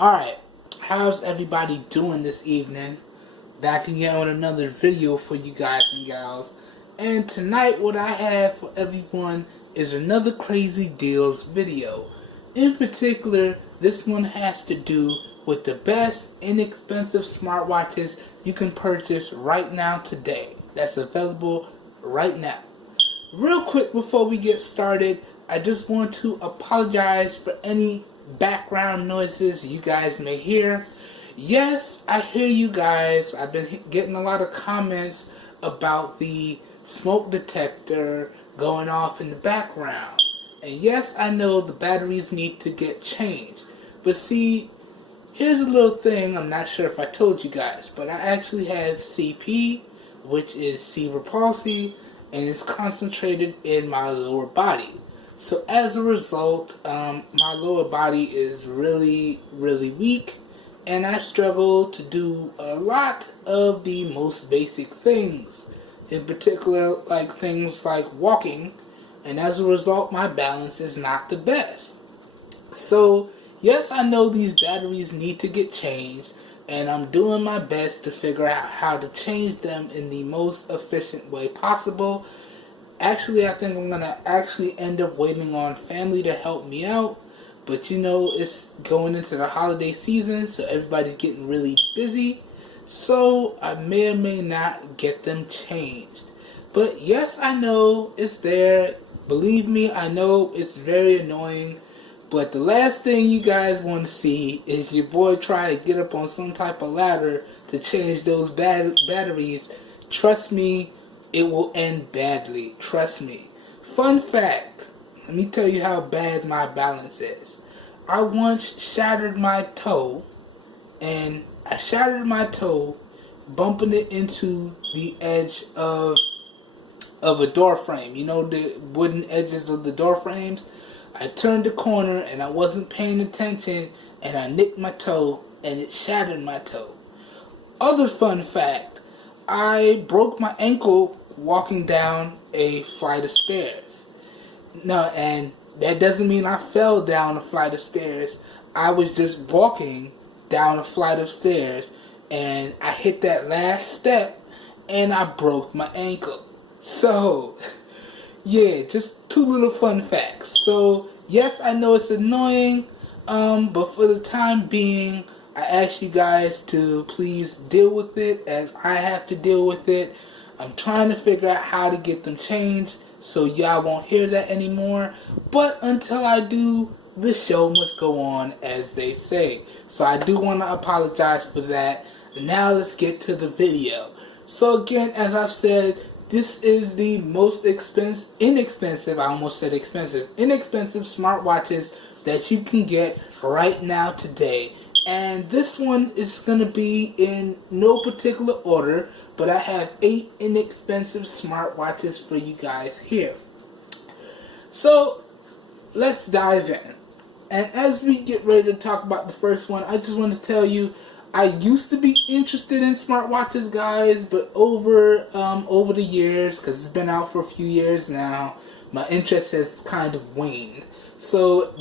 Alright, how's everybody doing this evening? Back again with another video for you guys and gals. And tonight what I have for everyone is another crazy deals video. In particular, this one has to do with the best inexpensive smartwatches you can purchase right now today. That's available right now. Real quick before we get started, I just want to apologize for any background noises you guys may hear. Yes, I hear you guys. I've been getting a lot of comments about the smoke detector going off in the background. And yes, I know the batteries need to get changed. But see, here's a little thing I'm not sure if I told you guys, but I actually have CP, which is cerebral palsy, and it's concentrated in my lower body. So as a result, my lower body is really weak, and I struggle to do a lot of the most basic things. In particular, like things like walking, and as a result, my balance is not the best. So yes, I know these batteries need to get changed, and I'm doing my best to figure out how to change them in the most efficient way possible. Actually, I think I'm going to actually end up waiting on family to help me out. But you know, it's going into the holiday season, so everybody's getting really busy. So I may or may not get them changed. But yes, I know it's there. Believe me, I know it's very annoying. But the last thing you guys want to see is your boy try to get up on some type of ladder to change those batteries. Trust me, it will end badly. Trust me. Fun fact. Let me tell you how bad my balance is. I once shattered my toe. And I shattered my toe bumping it into the edge of a door frame. You know, the wooden edges of the door frames? I turned the corner and I wasn't paying attention and I nicked my toe and it shattered my toe. Other fun fact. I broke my ankle walking down a flight of stairs. No, and that doesn't mean I fell down a flight of stairs. I was just walking down a flight of stairs and I hit that last step and I broke my ankle. So, yeah, just two little fun facts. So, yes, I know it's annoying, but for the time being, I ask you guys to please deal with it as I have to deal with it. I'm trying to figure out how to get them changed so y'all won't hear that anymore. But until I do, the show must go on, as they say. So I do want to apologize for that. Now let's get to the video. So again, as I've said, this is the most inexpensive smartwatches that you can get right now today. And this one is going to be in no particular order, but I have 8 inexpensive smartwatches for you guys here. So, let's dive in. And as we get ready to talk about the first one, I just want to tell you, I used to be interested in smartwatches, guys, but over the years, because it's been out for a few years now, my interest has kind of waned. So,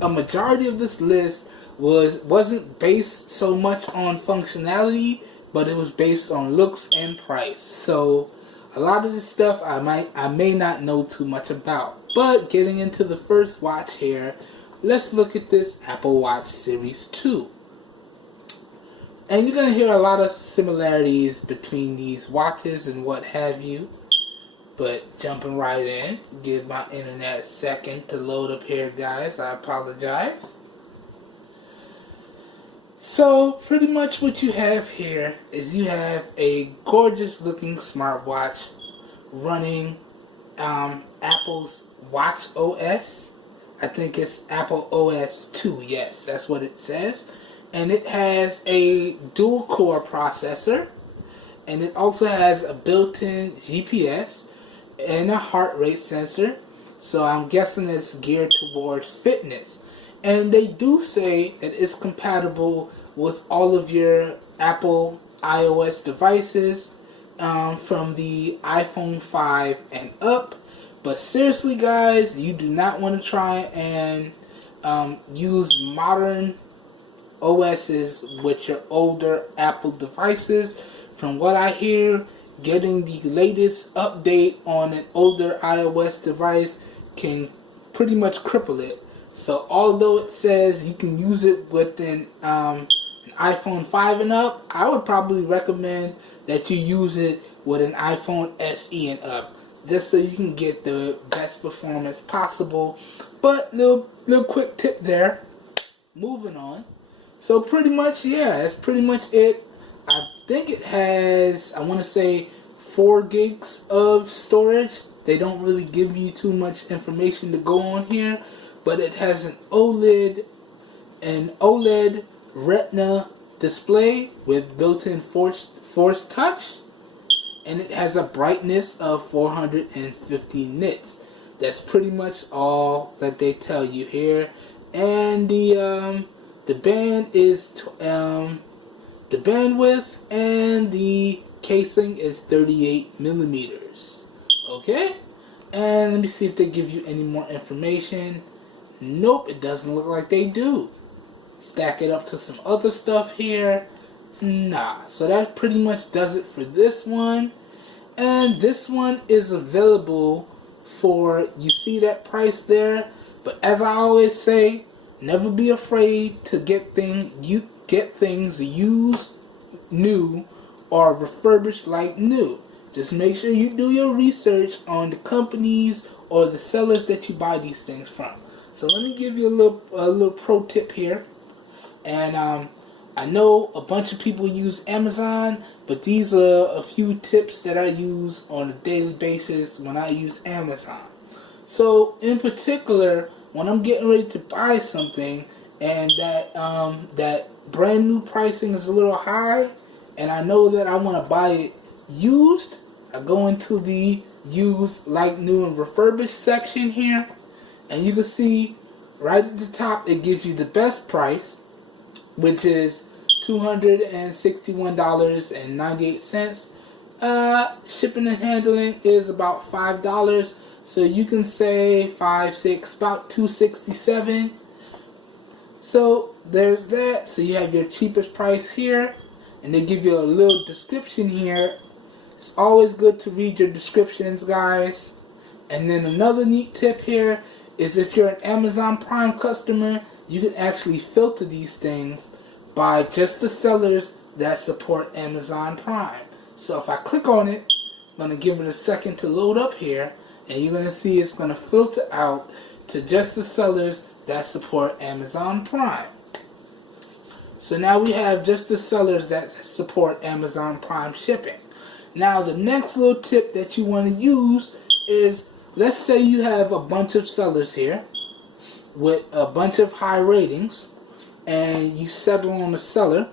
a majority of this list wasn't based so much on functionality, but it was based on looks and price. So a lot of this stuff I may not know too much about. But getting into the first watch here, let's look at this Apple Watch Series 2. And you're going to hear a lot of similarities between these watches and what have you. But jumping right in, give my internet a second to load up here, guys. I apologize. So, pretty much what you have here is you have a gorgeous looking smartwatch running Apple's Watch OS. I think it's Apple OS 2, yes, that's what it says. And it has a dual core processor, and it also has a built-in GPS and a heart rate sensor. So I'm guessing it's geared towards fitness. And they do say that it's compatible with all of your Apple iOS devices from the iPhone 5 and up. But seriously, guys, you do not want to try and use modern OSs with your older Apple devices. From what I hear, getting the latest update on an older iOS device can pretty much cripple it. So although it says you can use it with an iPhone 5 and up, I would probably recommend that you use it with an iPhone SE and up, just so you can get the best performance possible. But little quick tip there. Moving on. So pretty much, yeah, that's pretty much it. I think it has, I want to say, 4 gigs of storage. They don't really give you too much information to go on here, but it has an OLED Retina display with built-in Force Touch, and it has a brightness of 450 nits. That's pretty much all that they tell you here. And the band is the bandwidth and the casing is 38 millimeters. Okay, and let me see if they give you any more information. Nope, it doesn't look like they do. Stack it up to some other stuff here. Nah, so that pretty much does it for this one. And this one is available for, you see that price there? But as I always say, never be afraid to get things used, new, or refurbished like new. Just make sure you do your research on the companies or the sellers that you buy these things from. So let me give you a little pro tip here. And I know a bunch of people use Amazon, but these are a few tips that I use on a daily basis when I use Amazon. So in particular, when I'm getting ready to buy something and that brand new pricing is a little high, and I know that I want to buy it used, I go into the used, like new, and refurbished section here, and you can see right at the top it gives you the best price, which is $261.98. Shipping and handling is about $5, so you can say 5, 6, about $267. So there's that. So you have your cheapest price here, and they give you a little description here. It's always good to read your descriptions, guys. And then another neat tip here is if you're an Amazon Prime customer, you can actually filter these things by just the sellers that support Amazon Prime. So if I click on it, I'm going to give it a second to load up here, and you're going to see it's going to filter out to just the sellers that support Amazon Prime. So now we have just the sellers that support Amazon Prime shipping. Now the next little tip that you want to use is, let's say you have a bunch of sellers here with a bunch of high ratings, and you settle on a seller.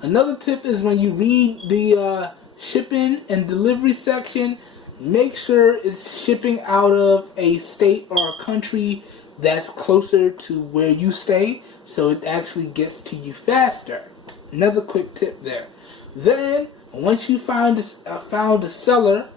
Another tip is when you read the shipping and delivery section, make sure it's shipping out of a state or a country that's closer to where you stay, so it actually gets to you faster. Another quick tip there. Then, once you found a seller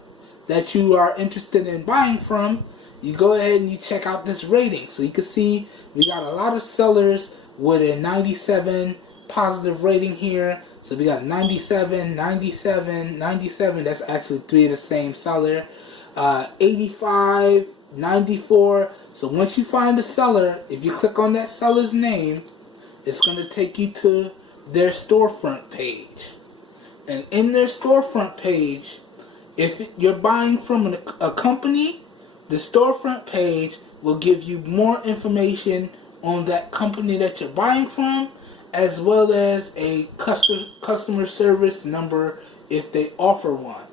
that you are interested in buying from, you go ahead and you check out this rating. So you can see we got a lot of sellers with a 97 positive rating here. So we got 97, 97, 97. That's actually 3 of the same seller. 85, 94. So once you find a seller, if you click on that seller's name, it's going to take you to their storefront page. And in their storefront page, if you're buying from a company, the storefront page will give you more information on that company that you're buying from, as well as a customer service number if they offer one.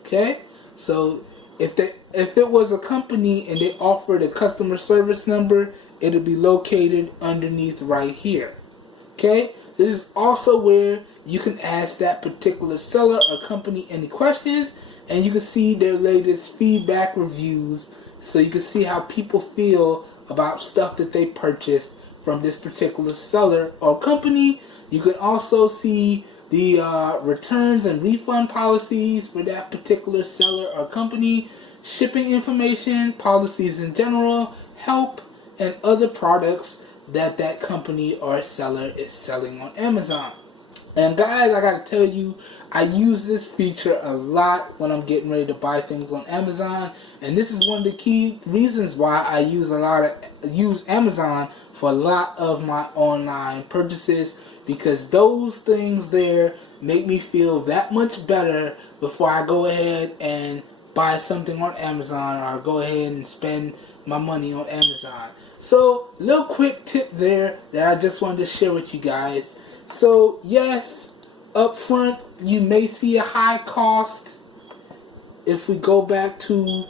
Okay? So if it was a company and they offered a customer service number, it'll be located underneath right here. Okay? This is also where you can ask that particular seller or company any questions, and you can see their latest feedback reviews, so you can see how people feel about stuff that they purchased from this particular seller or company. You can also see the returns and refund policies for that particular seller or company, shipping information, policies in general, help, and other products that that company or seller is selling on Amazon. And guys, I gotta tell you, I use this feature a lot when I'm getting ready to buy things on Amazon, and this is one of the key reasons why I use Amazon for a lot of my online purchases, because those things there make me feel that much better before I go ahead and buy something on Amazon or go ahead and spend my money on Amazon. So, little quick tip there that I just wanted to share with you guys. So, yes, up front, you may see a high cost. If we go back to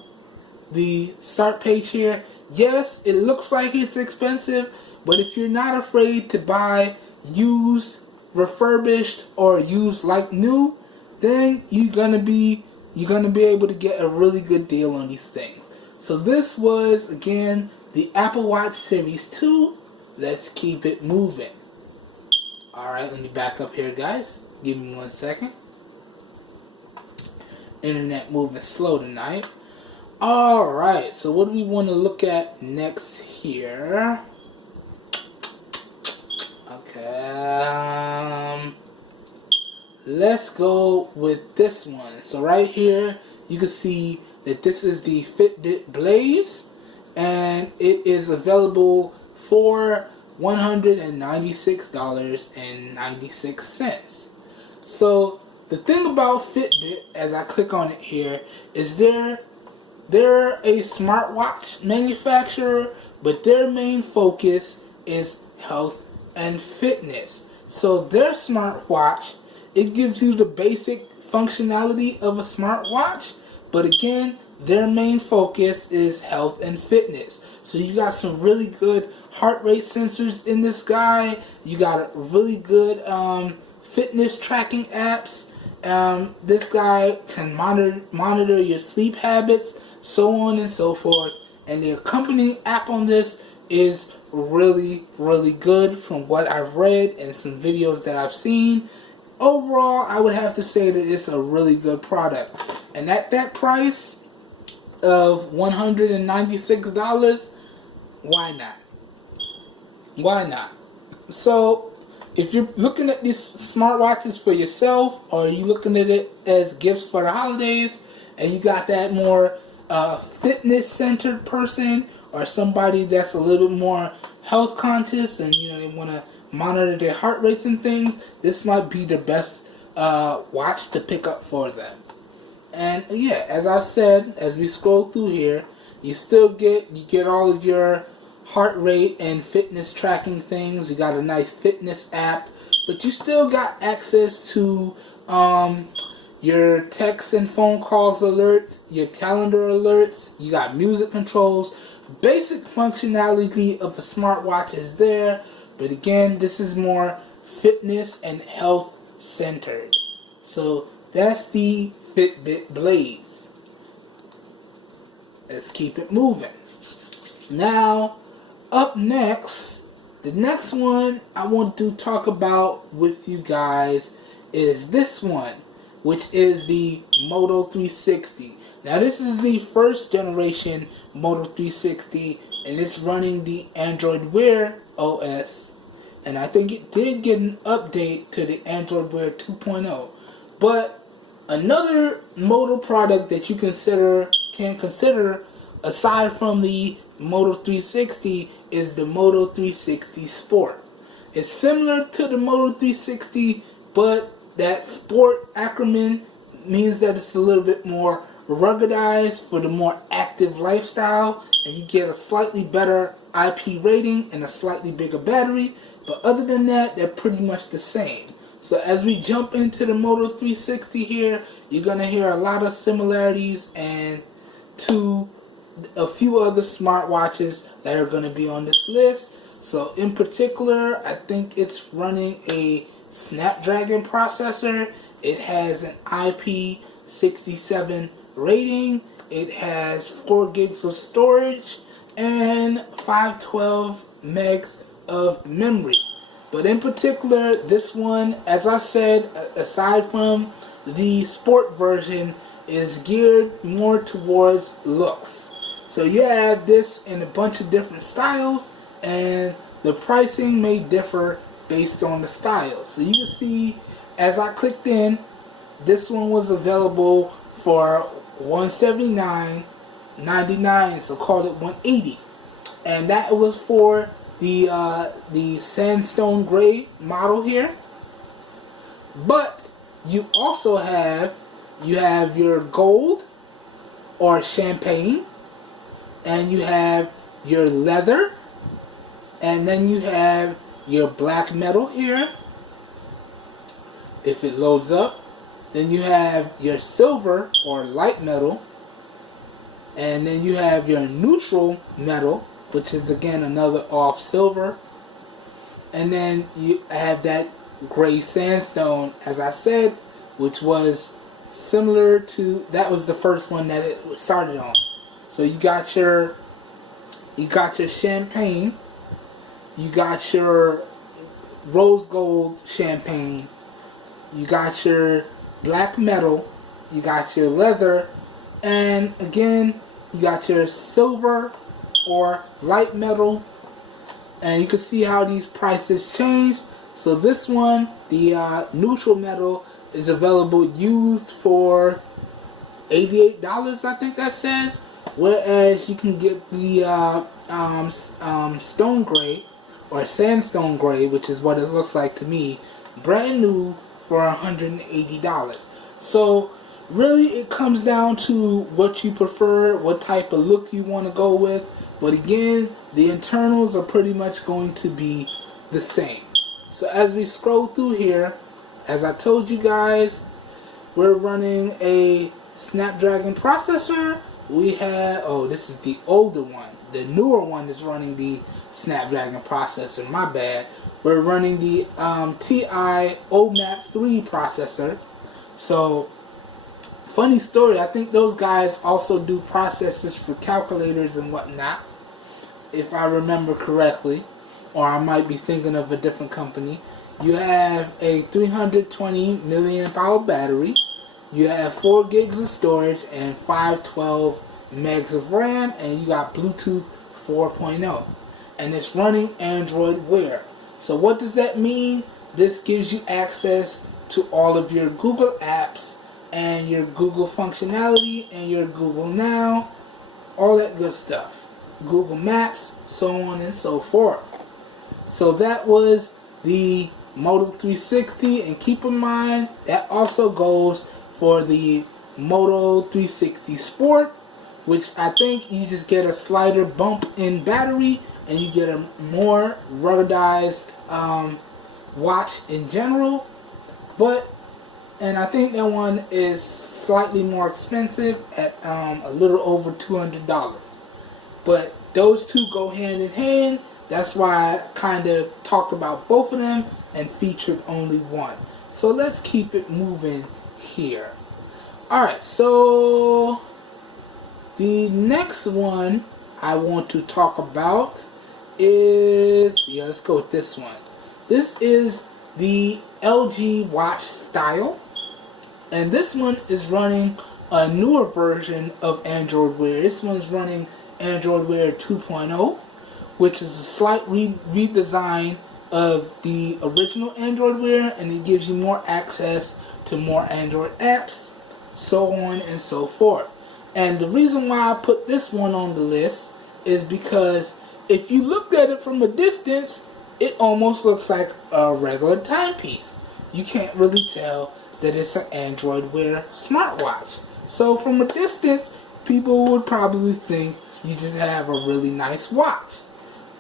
the start page here, yes, it looks like it's expensive, but if you're not afraid to buy used, refurbished, or used like new, then you're gonna be able to get a really good deal on these things. So this was, again, the Apple Watch Series 2. Let's keep it moving. Alright, let me back up here, guys. Give me 1 second. Internet moving slow tonight. Alright, so what do we want to look at next here? Okay, let's go with this one. So right here, you can see that this is the Fitbit Blaze, and it is available for $196.96. So the thing about Fitbit, as I click on it here, is they're a smartwatch manufacturer, but their main focus is health and fitness. So their smartwatch, it gives you the basic functionality of a smartwatch, but again, their main focus is health and fitness. So you got some really good heart rate sensors in this guy. You got really good fitness tracking apps. This guy can monitor your sleep habits, so on and so forth. And the accompanying app on this is really, really good from what I've read and some videos that I've seen. Overall, I would have to say that it's a really good product. And at that price of $196, why not? Why not? So, if you're looking at these smartwatches for yourself, or you looking at it as gifts for the holidays, and you got that more fitness-centered person, or somebody that's a little more health conscious, and they want to monitor their heart rates and things, this might be the best watch to pick up for them. And yeah, as I said, as we scroll through here, you get all of your heart rate and fitness tracking things. You got a nice fitness app, but you still got access to your text and phone calls alerts, your calendar alerts. You got music controls. Basic functionality of a smartwatch is there, but again, this is more fitness and health centered. So that's the Fitbit Blaze. Let's keep it moving. Now, up next, the next one I want to talk about with you guys is this one, which is the Moto 360. Now, this is the first generation Moto 360, and it's running the Android Wear OS. And I think it did get an update to the Android Wear 2.0. But another Moto product that you can consider aside from the Moto 360 is the Moto 360 Sport. It's similar to the Moto 360, but that Sport acronym means that it's a little bit more ruggedized for the more active lifestyle, and you get a slightly better IP rating and a slightly bigger battery. But other than that, they're pretty much the same. So as we jump into the Moto 360 here, you're going to hear a lot of similarities and to a few other smartwatches that are going to be on this list. So in particular, I think it's running a Snapdragon processor. It has an IP67 rating. It has 4 gigs of storage and 512 megs of memory. But in particular, this one, as I said, aside from the sport version, is geared more towards looks. So you have this in a bunch of different styles, and the pricing may differ based on the style. So you can see, as I clicked in, this one was available for $179.99, so call it $180, and that was for the sandstone gray model here. But you also have your gold or champagne, and you have your leather, and then you have your black metal here, if it loads up. Then you have your silver or light metal, and then you have your neutral metal, which is again another off silver, and then you have that gray sandstone, as I said, which was similar to, that was the first one that it started on. So you got your champagne, you got your rose gold champagne, you got your black metal, you got your leather, and again you got your silver or light metal. And you can see how these prices change. So this one, the neutral metal, is available used for $88, I think that says. Whereas you can get the stone gray or sandstone gray, which is what it looks like to me, brand new for $180. So really it comes down to what you prefer, what type of look you want to go with. But again, the internals are pretty much going to be the same. So as we scroll through here, as I told you guys, we're running a Snapdragon processor. We have, oh, this is the older one. The newer one is running the Snapdragon processor, my bad. We're running the TI OMAP 3 processor. So, funny story, I think those guys also do processors for calculators and whatnot, if I remember correctly, or I might be thinking of a different company. You have a 320 milliamp hour battery, you have 4 gigs of storage and 512 megs of RAM, and you got Bluetooth 4.0, and it's running Android Wear. So what does that mean? This gives you access to all of your Google apps and your Google functionality and your Google Now, all that good stuff. Google Maps, so on and so forth. So that was the Moto 360, and keep in mind that also goes for the Moto 360 Sport, which I think you just get a slighter bump in battery and you get a more ruggedized watch in general. And I think that one is slightly more expensive at a little over $200. But those two go hand in hand. That's why I kind of talked about both of them and featured only one. So let's keep it moving here. Alright, so the next one I want to talk about is, let's go with this one. This is the LG Watch Style, and this one is running a newer version of Android Wear. This one's running Android Wear 2.0, which is a slight redesign of the original Android Wear, and it gives you more access to more Android apps, so on and so forth. And the reason why I put this one on the list is because if you looked at it from a distance, it almost looks like a regular timepiece. You can't really tell that it's an Android Wear smartwatch. So from a distance, people would probably think you just have a really nice watch.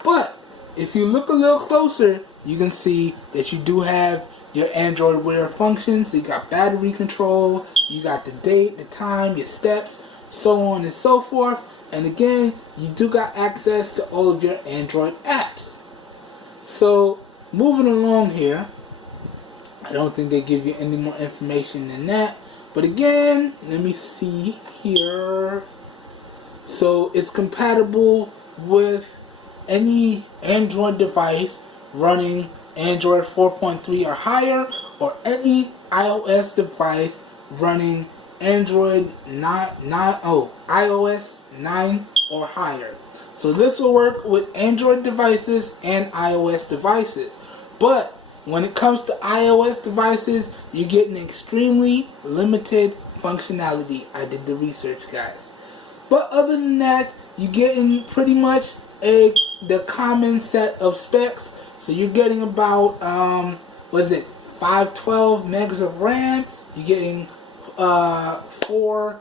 But if you look a little closer, you can see that you do have your Android Wear functions. So you got battery control, you got the date, the time, your steps, so on and so forth. And again, you do got access to all of your Android apps. So moving along here, I don't think they give you any more information than that. But again, let me see here. So it's compatible with any Android device running Android 4.3 or higher, or any iOS device running Android iOS 9 or higher. So this will work with Android devices and iOS devices. But when it comes to iOS devices, you're getting extremely limited functionality. I did the research, guys. But other than that, you're getting pretty much the common set of specs. So you're getting about 512 megs of RAM. You're getting 4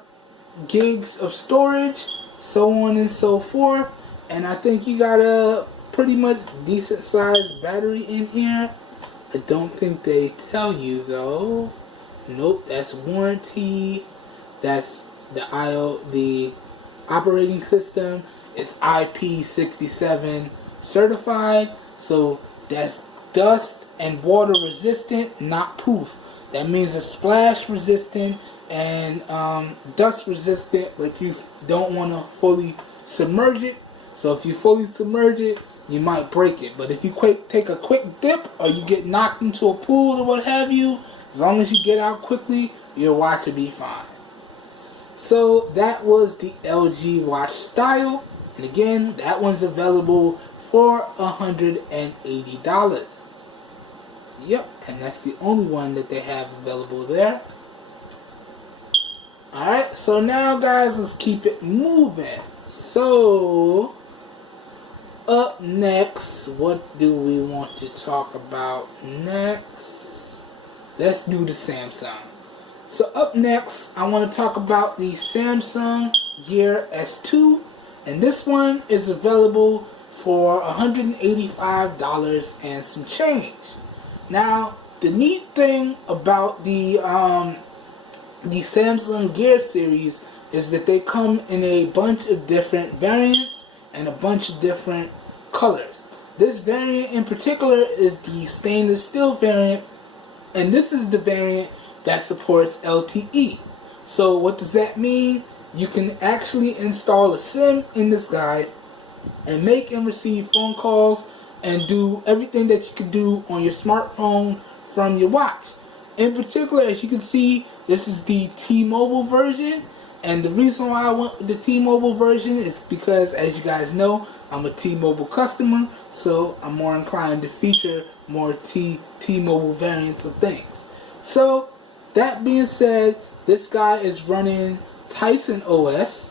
gigs of storage, so on and so forth. And I think you got a pretty much decent sized battery in here. I don't think they tell you though. Nope, that's warranty. That's the operating system is IP67 certified, so that's dust and water resistant, not proof. That means it's splash resistant and dust resistant, but you don't want to fully submerge it. So if you fully submerge it, you might break it. But if you take a quick dip or you get knocked into a pool or what have you, as long as you get out quickly, your watch will be fine. So that was the LG Watch Style. And again, that one's available for $180. Yep, and that's the only one that they have available there. Alright, so now guys, let's keep it moving. So, up next, what do we want to talk about next? Let's do the Samsung. So up next, I want to talk about the Samsung Gear S2. And this one is available for $185 and some change. Now, the neat thing about the Samsung Gear series is that they come in a bunch of different variants and a bunch of different colors. This variant in particular is the stainless steel variant, and this is the variant that supports LTE. So what does that mean? You can actually install a SIM in this guy and make and receive phone calls and do everything that you can do on your smartphone from your watch. In particular, as you can see, this is the T-Mobile version, and the reason why I went the T-Mobile version is because, as you guys know, I'm a T-Mobile customer, so I'm more inclined to feature more T-Mobile variants of things. So, that being said, this guy is running Tizen OS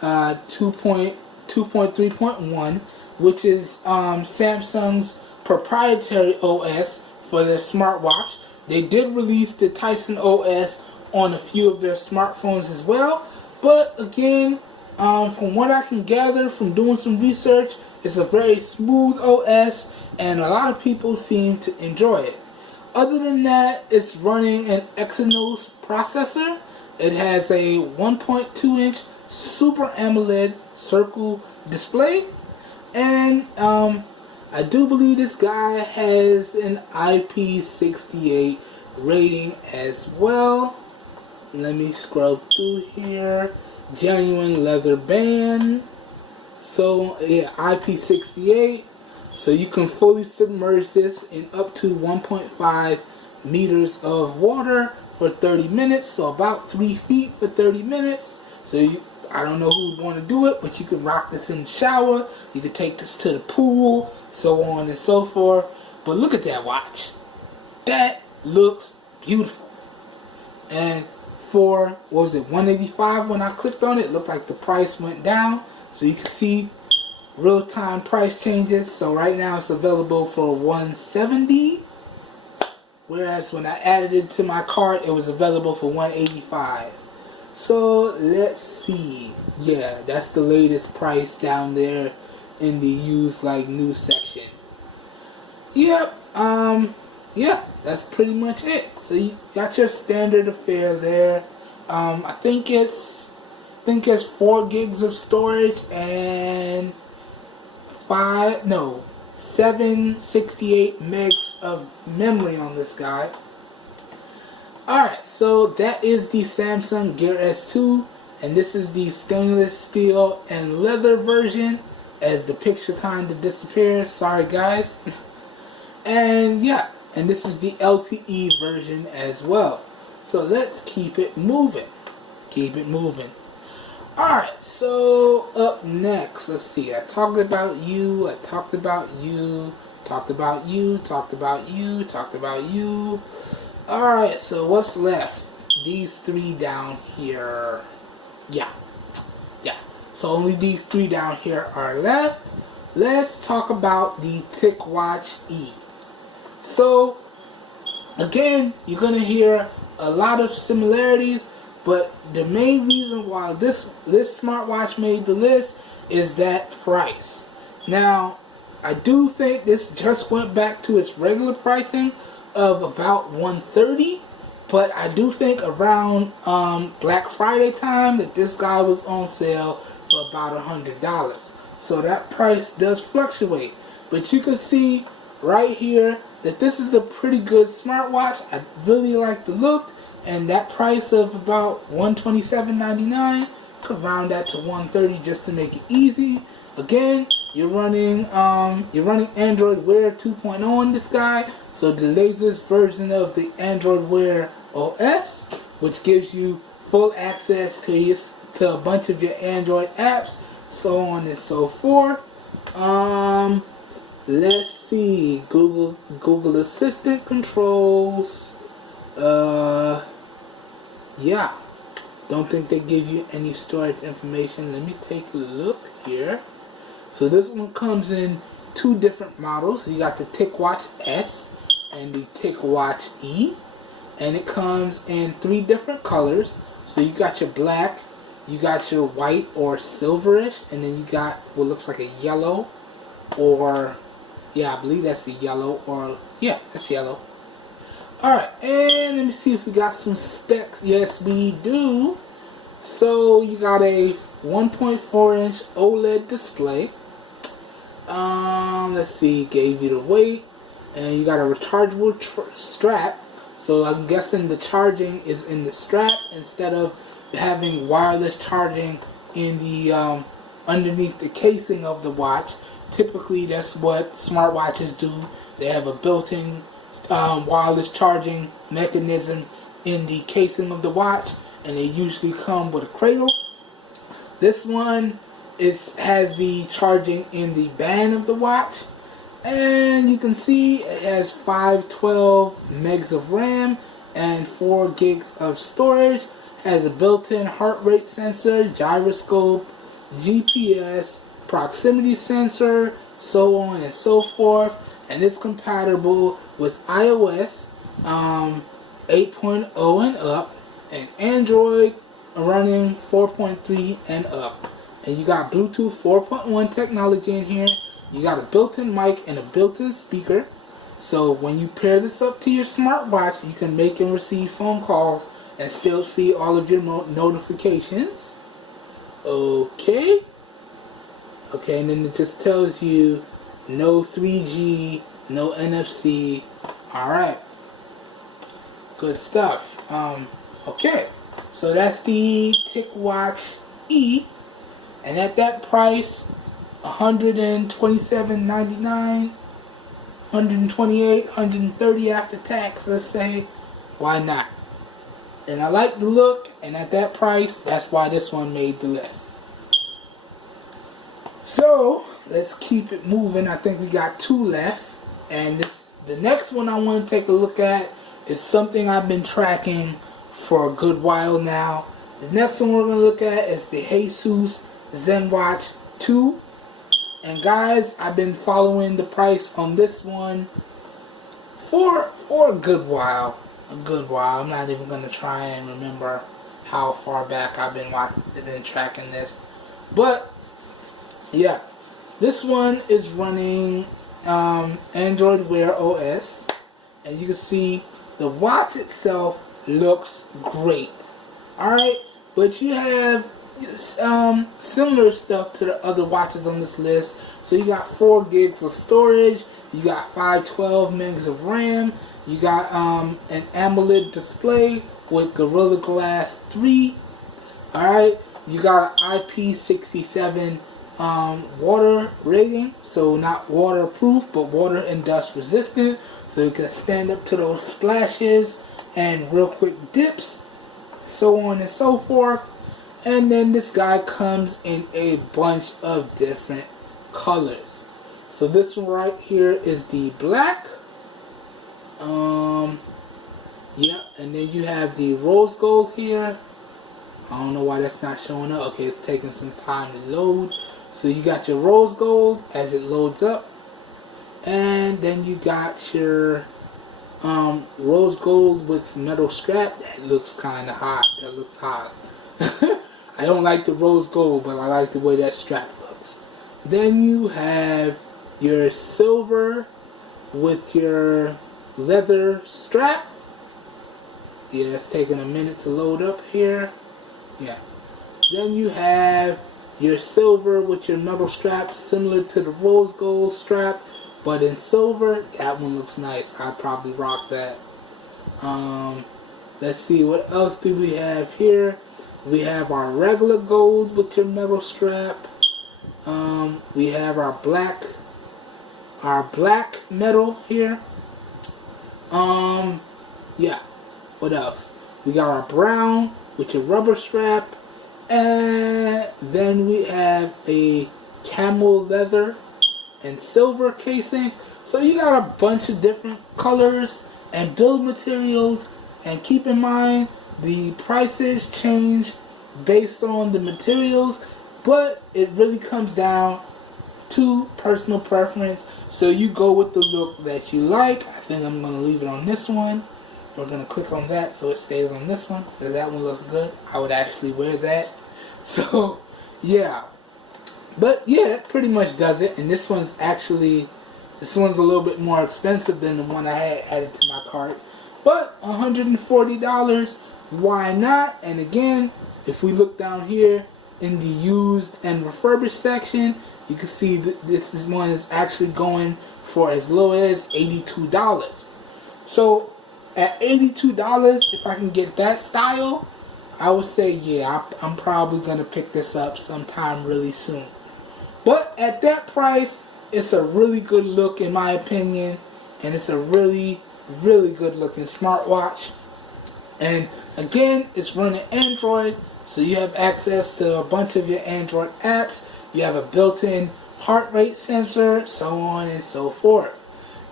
2.3.1, which is Samsung's proprietary OS for their smartwatch. They did release the Tizen OS on a few of their smartphones as well, but again, from what I can gather from doing some research, it's a very smooth OS and a lot of people seem to enjoy it. Other than that, it's running an Exynos processor. It has a 1.2-inch Super AMOLED circle display, and I do believe this guy has an IP68 rating as well. Let me scroll through here. Genuine leather band. So yeah, IP68. So you can fully submerge this in up to 1.5 meters of water for 30 minutes. So about 3 feet for 30 minutes. So I don't know who would want to do it, but you could rock this in the shower. You could take this to the pool, so on and so forth. But look at that watch. That looks beautiful. And for, what was it, $185 when I clicked on it? It looked like the price went down. So you can see real-time price changes. So right now it's available for $170. Whereas when I added it to my cart, it was available for $185. So let's see. Yeah, that's the latest price down there in the used like new section. Yep. Yeah, that's pretty much it. So you got your standard affair there. I think it's 4 gigs of storage and 768 megs of memory on this guy. Alright, so that is the Samsung Gear S2, and this is the stainless steel and leather version, as the picture kind of disappears. Sorry guys. And yeah, and this is the LTE version as well. So let's keep it moving. Keep it moving. Alright, so up next, let's see. I talked about you, I talked about you, talked about you, talked about you, talked about you. Alright, so what's left? These three down here. Yeah. So only these three down here are left. Let's talk about the Ticwatch E. So, again, you're going to hear a lot of similarities, but the main reason why this smartwatch made the list is that price. Now, I do think this just went back to its regular pricing of about $130, but I do think around Black Friday time that this guy was on sale for about $100. So that price does fluctuate, but you can see right here that this is a pretty good smartwatch. I really like the look, and that price of about $127.99, could round that to $130 just to make it easy. Again, you're running Android Wear 2.0 on this guy, so the latest version of the Android Wear OS, which gives you full access to a bunch of your Android apps, so on and so forth. Let's see, Google Assistant controls. Yeah, don't think they give you any storage information. Let me take a look here. So this one comes in two different models. You got the Ticwatch S and the Ticwatch E, and it comes in three different colors. So you got your black, you got your white or silverish, and then you got what looks like a yellow, or yeah, I believe that's a yellow, or yeah, that's yellow. Alright, and let me see if we got some specs. Yes, we do. So you got a 1.4-inch OLED display. Let's see, gave you the weight, and you got a rechargeable strap. So I'm guessing the charging is in the strap instead of having wireless charging in the underneath the casing of the watch. Typically, that's what smartwatches do. They have a built-in wireless charging mechanism in the casing of the watch, and they usually come with a cradle. This one has the charging in the band of the watch, and you can see it has 512 megs of RAM and 4 gigs of storage. Has a built-in heart rate sensor, gyroscope, GPS, proximity sensor, so on and so forth, and it's compatible with iOS 8.0 and up, and Android running 4.3 and up. And you got Bluetooth 4.1 technology in here. You got a built-in mic and a built-in speaker. So when you pair this up to your smartwatch, you can make and receive phone calls and still see all of your notifications. Okay, and then it just tells you no 3G, no NFC. Alright, good stuff. Okay, so that's the Ticwatch E, and at that price, $127.99, $128, $130 after tax, let's say, why not? And I like the look, and at that price, that's why this one made the list. So, let's keep it moving. I think we got two left, and the next one I want to take a look at is something I've been tracking for a good while now. The next one we're going to look at is the ASUS ZenWatch 2. And guys, I've been following the price on this one for a good while. I'm not even going to try and remember how far back I've been tracking this. But, yeah. This one is running Android Wear OS. And you can see the watch itself looks great. Alright? But you have similar stuff to the other watches on this list. So you got 4 gigs of storage. You got 512 megs of RAM. You got an AMOLED display with Gorilla Glass 3. Alright, you got an IP67 water rating. So not waterproof, but water and dust resistant. So you can stand up to those splashes and real quick dips. So on and so forth. And then this guy comes in a bunch of different colors. So this one right here is the black. Yeah, and then you have the rose gold here. I don't know why that's not showing up. Okay, it's taking some time to load. So you got your rose gold as it loads up. And then you got your rose gold with metal strap. That looks kind of hot. That looks hot. I don't like the rose gold, but I like the way that strap looks. Then you have your silver with your leather strap. Yeah, it's taking a minute to load up here. Yeah. Then you have your silver with your metal strap, similar to the rose gold strap, but in silver. That one looks nice. I'd probably rock that. Let's see, what else do we have here? We have our regular gold with your metal strap. We have our black metal here. Yeah. What else? We got our brown with your rubber strap, and then we have a camel leather and silver casing. So you got a bunch of different colors and build materials, and keep in mind the prices change based on the materials, but it really comes down to personal preference. So you go with the look that you like. I think I'm going to leave it on this one. We're going to click on that so it stays on this one, because that one looks good. I would actually wear that. So yeah, but yeah, that pretty much does it. And this one's a little bit more expensive than the one I had added to my cart, but $140, why not? And again, if we look down here in the used and refurbished section, you can see that this one is actually going for as low as $82. So at $82, if I can get that style, I would say, yeah, I'm probably going to pick this up sometime really soon. But at that price, it's a really good look in my opinion, and it's a really, really good looking smartwatch. And again, it's running Android, so you have access to a bunch of your Android apps. You have a built-in heart rate sensor, so on and so forth.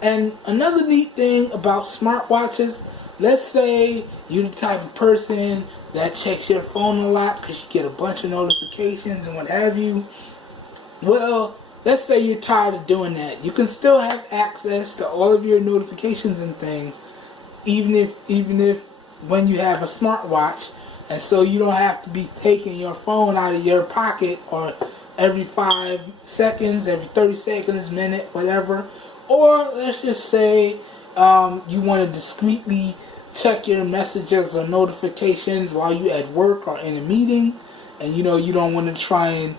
And another neat thing about smartwatches, let's say you're the type of person that checks your phone a lot because you get a bunch of notifications and what have you. Well, let's say you're tired of doing that. You can still have access to all of your notifications and things, even if when you have a smartwatch, and so you don't have to be taking your phone out of your pocket or every 5 seconds, every 30 seconds, minute, whatever. Or let's just say you want to discreetly check your messages or notifications while you're at work or in a meeting, and you don't want to try and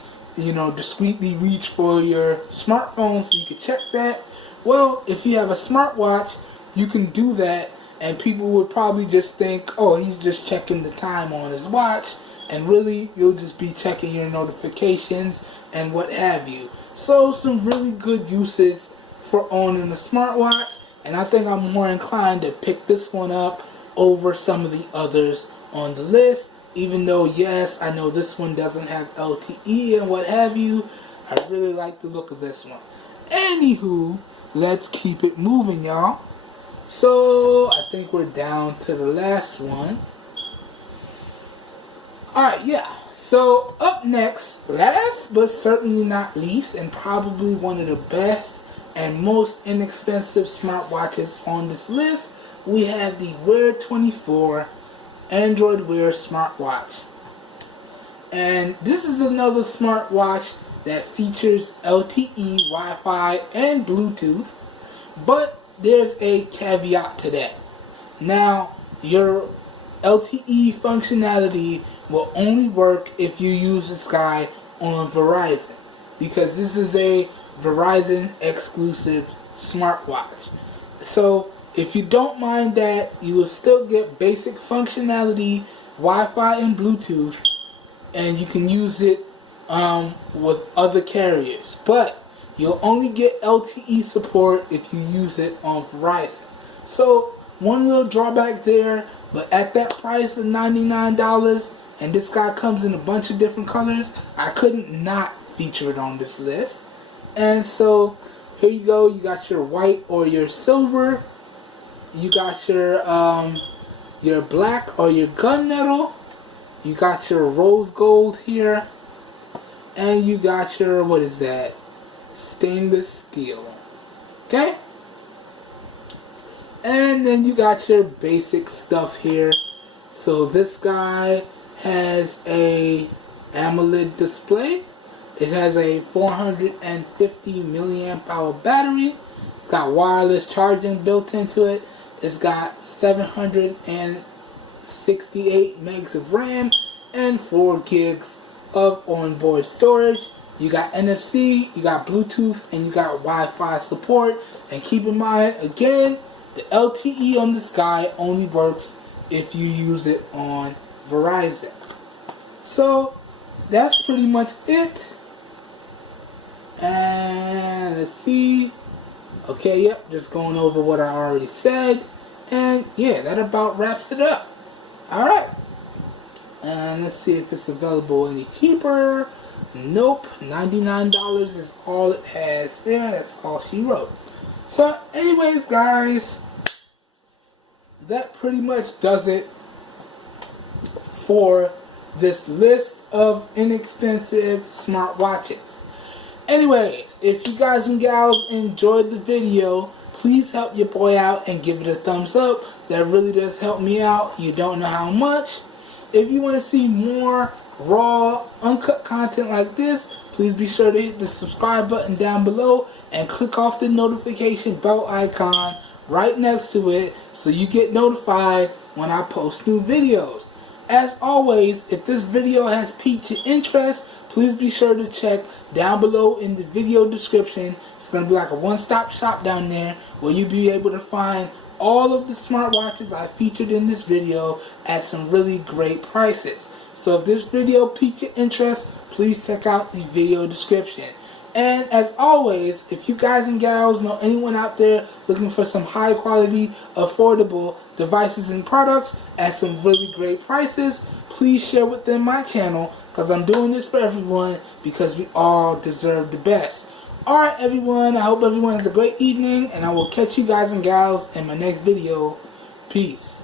discreetly reach for your smartphone so you can check that. Well, if you have a smartwatch, you can do that, and people would probably just think, oh, he's just checking the time on his watch, and really you'll just be checking your notifications and what have you. So some really good uses for owning a smartwatch, and I think I'm more inclined to pick this one up over some of the others on the list. Even though, yes, I know this one doesn't have LTE and what have you, I really like the look of this one. Anywho, let's keep it moving, y'all. So I think we're down to the last one. Alright, yeah. So up next, last but certainly not least, and probably one of the best and most inexpensive smartwatches on this list, we have the Wear 24 Android Wear smartwatch. And this is another smartwatch that features LTE, Wi-Fi, and Bluetooth, but there's a caveat to that. Now, your LTE functionality will only work if you use this guy on Verizon, because this is a Verizon exclusive smartwatch. So if you don't mind that, you will still get basic functionality, Wi-Fi and Bluetooth, and you can use it with other carriers. But you'll only get LTE support if you use it on Verizon. So one little drawback there, but at that price of $99, and this guy comes in a bunch of different colors. I couldn't not feature it on this list. And so here you go. You got your white or your silver. You got your black or your gunmetal. You got your rose gold here. And you got your, what is that? Stainless steel. Okay? And then you got your basic stuff here. So this guy has a AMOLED display. It has a 450 milliamp hour battery. It's got wireless charging built into it. It's got 768 megs of RAM and 4 gigs of onboard storage. You got NFC, you got Bluetooth, and you got Wi-Fi support. And keep in mind, again, the LTE on this guy only works if you use it on Verizon. So that's pretty much it. And let's see. Okay, yep, just going over what I already said. And yeah, that about wraps it up. Alright. And let's see if it's available any cheaper. Nope, $99 is all it has there. That's all she wrote. So anyways, guys, that pretty much does it for this list of inexpensive smartwatches. Anyways, if you guys and gals enjoyed the video, please help your boy out and give it a thumbs up. That really does help me out. You don't know how much. If you want to see more raw, uncut content like this, please be sure to hit the subscribe button down below and click off the notification bell icon right next to it so you get notified when I post new videos. As always, if this video has piqued your interest, please be sure to check down below in the video description. It's going to be like a one-stop shop down there where you'll be able to find all of the smartwatches I featured in this video at some really great prices. So if this video piqued your interest, please check out the video description. And as always, if you guys and gals know anyone out there looking for some high quality, affordable devices and products at some really great prices, please share with them my channel, because I'm doing this for everyone because we all deserve the best. Alright everyone, I hope everyone has a great evening, and I will catch you guys and gals in my next video. Peace.